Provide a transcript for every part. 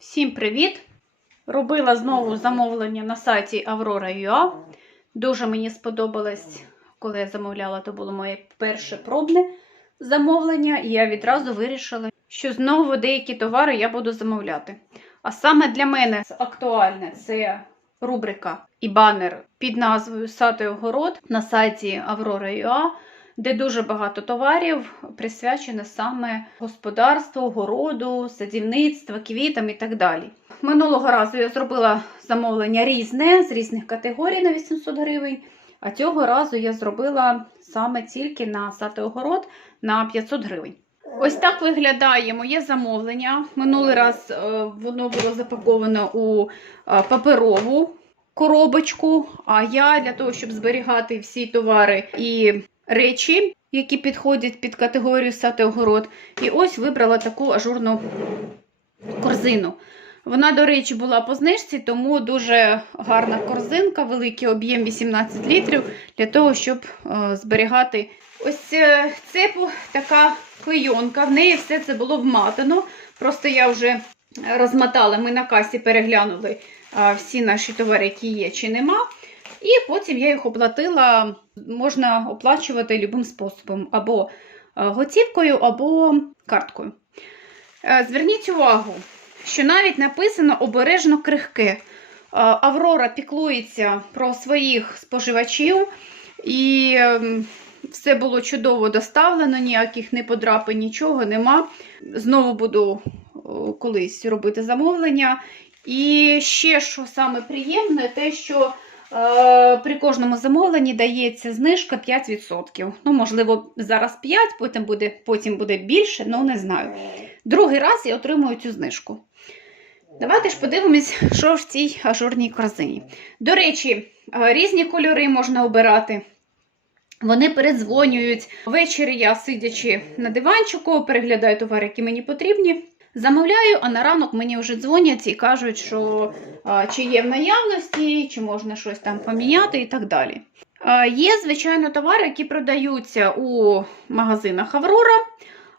Всім привіт! Робила знову замовлення на сайті Aurora.ua. Дуже мені сподобалось, коли я замовляла, то було моє перше пробне замовлення, і я відразу вирішила, що знову деякі товари я буду замовляти. А саме для мене актуальне це рубрика і банер під назвою Сад і огород на сайті Aurora.ua де дуже багато товарів присвячено саме господарству, городу, садівництва, квітам і так далі. Минулого разу я зробила замовлення різне з різних категорій на 800 гривень, а цього разу я зробила саме тільки на і огород на 500 гривень. Ось так виглядає моє замовлення. Минулий раз е, воно було запаковано у е, паперову коробочку. А я для того, щоб зберігати всі товари і речі, які підходять під категорію сад і огород. І ось вибрала таку ажурну корзину. Вона, до речі, була по знижці, тому дуже гарна корзинка, великий об'єм 18 літрів, для того, щоб е, зберігати. Ось е, це така клейонка. В неї все це було вматано. Просто я вже розмотала, ми на касі переглянули всі наші товари, які є чи нема. І потім я їх оплатила, можна оплачувати любим способом, або е, готівкою, або карткою. Е, Зверніть увагу, що навіть написано обережно крихке. Е, Аврора піклується про своїх споживачів, і ем, все було чудово доставлено, ніяких не подрапин, нічого нема. Знову буду колись робити замовлення. І ще що саме приємне, те, що При кожному замовленні дається знижка 5%. Ну, можливо, зараз 5%, потім буде, потім буде більше, ну не знаю. Другий раз я отримую цю знижку. Давайте ж подивимось, що в цій ажурній корзині. До речі, е, різні кольори можна обирати. Вони передзвонюють. Ввечері я, сидячи на диванчику, переглядаю товари, які мені потрібні. Замовляю, а на ранок мені вже дзвонять і кажуть, що а, чи є в наявності, чи можна щось там поміняти і так далі. А, Є, звичайно, товари, які продаються у магазинах Аврора,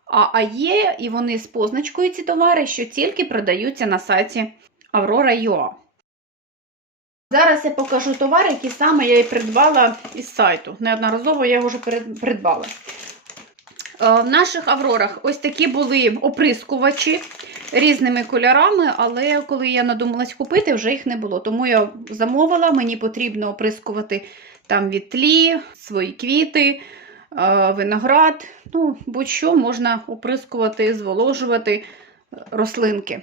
а, а є і вони з позначкою ці товари, що тільки продаються на сайті Aurora.ua. Зараз я покажу товар, який саме я і придбала із сайту. Неодноразово я його вже придбала. Е, В наших Аврорах ось такі були оприскувачі різними кольорами, але коли я надумалась купити, вже їх не було. Тому я замовила, мені потрібно оприскувати там від свої квіти, е, виноград. Ну, будь-що можна оприскувати, зволожувати е, рослинки.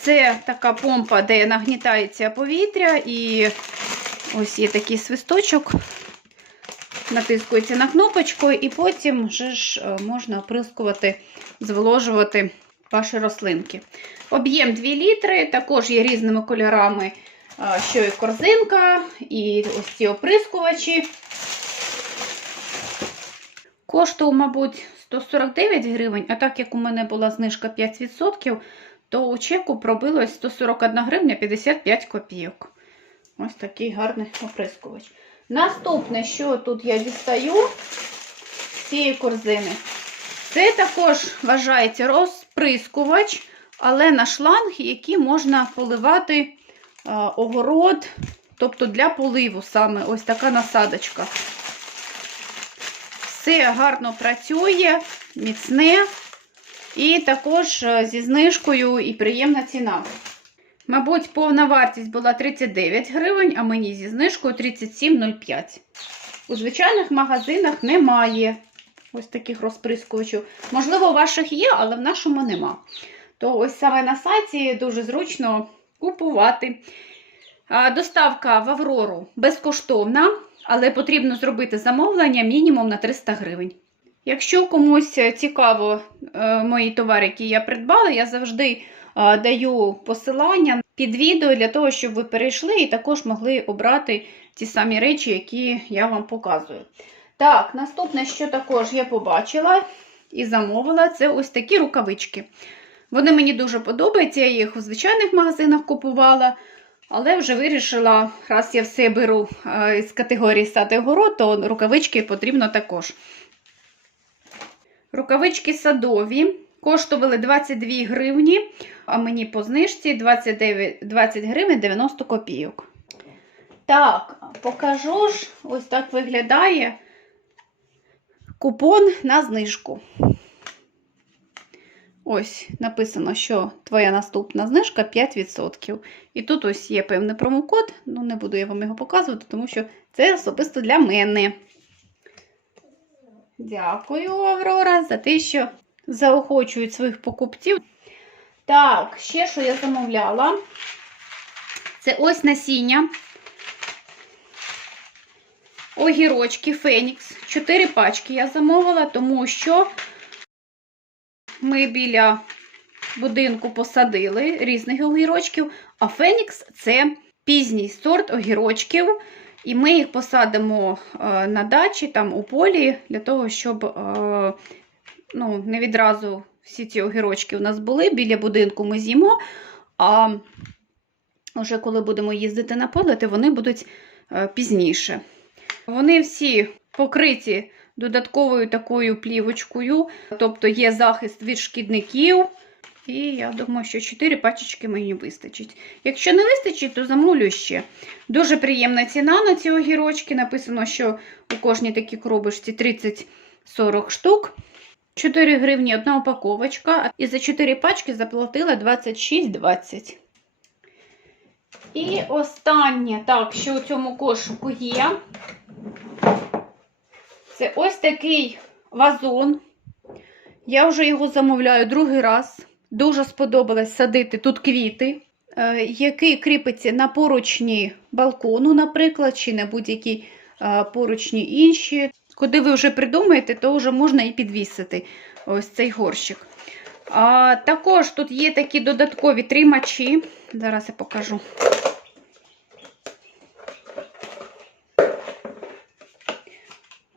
Це така помпа, де нагнітається повітря, і ось є такий свисточок натискується на кнопочку, і потім вже ж е, можна оприскувати, зволожувати ваші рослинки. Об'єм 2 літри, також є різними кольорами, е, що і корзинка, і ось ці оприскувачі. Коштував, мабуть, 149 гривень, а так як у мене була знижка 5%, то у чеку пробилось 141 гривня 55 копійок. Ось такий гарний оприскувач. Наступне, що тут я дістаю з цієї корзини, це також вважається розприскувач, але на шланг, який можна поливати а, огород, тобто для поливу саме ось така насадочка. Все гарно працює, міцне, і також е, зі знижкою і приємна ціна. Мабуть, повна вартість була 39 гривень, а мені зі знижкою 37,05. У звичайних магазинах немає ось таких розприскувачів. Можливо, у ваших є, але в нашому нема. То ось саме на сайті дуже зручно купувати. Доставка в Аврору безкоштовна, але потрібно зробити замовлення мінімум на 300 гривень. Якщо комусь цікаво е, мої товари, які я придбала, я завжди даю посилання під відео для того, щоб ви перейшли і також могли обрати ті самі речі, які я вам показую. Так, наступне, що також я побачила і замовила, це ось такі рукавички. Вони мені дуже подобаються, я їх у звичайних магазинах купувала, але вже вирішила, раз я все беру з категорії сад і город, то рукавички потрібно також. Рукавички садові коштували 22 гривні. А мені по знижці 29, 20 гривень 90 копійок. Так, покажу ж, ось так виглядає купон на знижку. Ось написано, що твоя наступна знижка 5%. І тут ось є певний промокод, ну не буду я вам його показувати, тому що це особисто для мене. Дякую, Аврора, за те, що заохочують своїх покупців. Так, ще що я замовляла. Це ось насіння. Огірочки Фенікс. Чотири пачки я замовила, тому що ми біля будинку посадили різних огірочків, а Фенікс це пізній сорт огірочків. І ми їх посадимо е, на дачі, там у полі, для того, щоб е, ну, не відразу всі ці огірочки у нас були. Біля будинку ми з'їмо. А вже коли будемо їздити на поле, то вони будуть е, пізніше. Вони всі покриті додатковою такою плівочкою, тобто є захист від шкідників. І я думаю, що 4 пачечки мені вистачить. Якщо не вистачить, то замовлю ще. Дуже приємна ціна на ці огірочки. Написано, що у кожній такій коробочці 30-40 штук. 4 гривні одна упаковочка. І за 4 пачки заплатила 26,20. І останнє, так, що у цьому кошику є. Це ось такий вазон. Я вже його замовляю другий раз. Дуже сподобалось садити тут квіти, е, який кріпиться на поручні балкону, наприклад, чи на будь-які е, поручні інші. Куди ви вже придумаєте, то вже можна і підвісити ось цей горщик. А, також тут є такі додаткові тримачі. Зараз я покажу.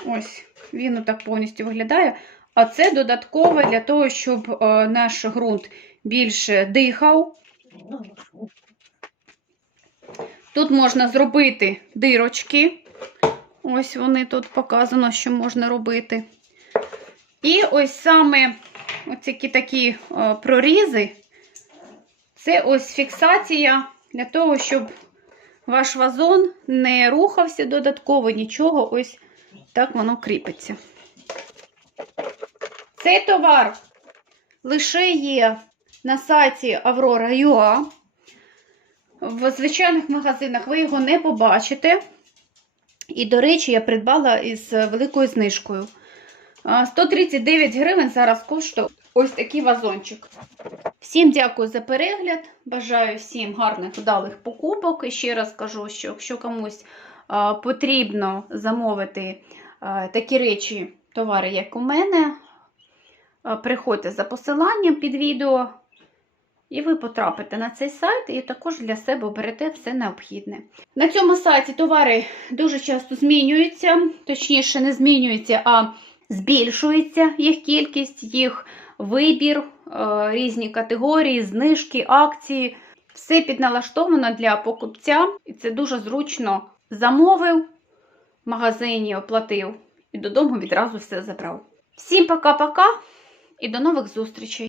Ось, він отак повністю виглядає. А це додаткове для того, щоб е, наш ґрунт більше дихав. Тут можна зробити дирочки. Ось вони тут показано, що можна робити. І ось саме оці такі е, прорізи. Це ось фіксація для того, щоб ваш вазон не рухався додатково, нічого, ось так воно кріпиться. Цей товар лише є на сайті Aurora.ua. В звичайних магазинах ви його не побачите. І, до речі, я придбала із великою знижкою. 139 гривень зараз коштує ось такий вазончик. Всім дякую за перегляд. Бажаю всім гарних вдалих покупок. І ще раз кажу, що якщо комусь потрібно замовити такі речі, товари, як у мене, приходьте за посиланням під відео. І ви потрапите на цей сайт і також для себе оберете все необхідне. На цьому сайті товари дуже часто змінюються, точніше, не змінюються, а збільшується їх кількість, їх вибір, е, різні категорії, знижки, акції. Все підналаштовано для покупця, і це дуже зручно замовив в магазині, оплатив і додому відразу все забрав. Всім пока-пока і до нових зустрічей!